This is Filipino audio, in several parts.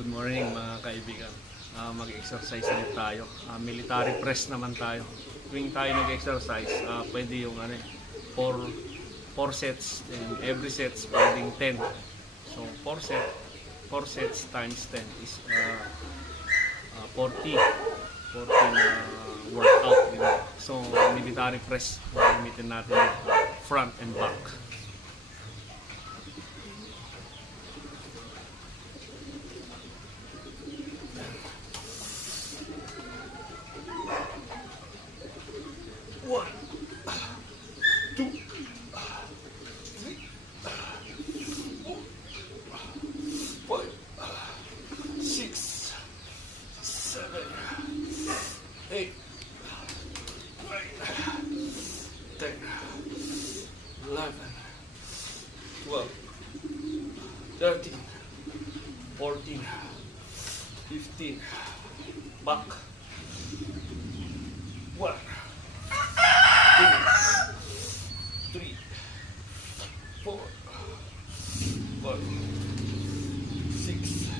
Good morning mga kaibigan. Mag-exercise ulit tayo. Military press naman tayo. Tuwing tayo nag-exercise, pwede yung 4 sets. And every sets pwedeng 10. So 4 sets times 10 is 40 workout. So military press, gamitin natin front and back. One, 2, 3, 4, 5, 6, 7, 8, 9, 10, 11, 12, 13, 14, 15, back. 1, 3, 4, 5, 6,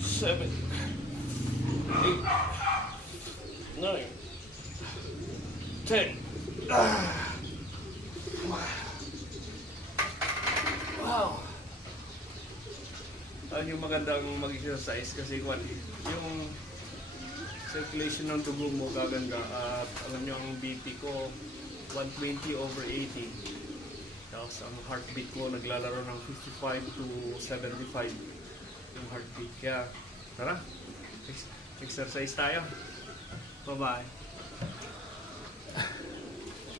7, 8, 9, 10. Wow! Yung magandang mag-exercise kasi yung circulation ng dugo mo gaganda at alam nyo ang BP ko 120/80. Tapos ang heartbeat ko naglalaro ng 55 to 75 yung heartbeat. Kaya tara, exercise tayo. Bye bye.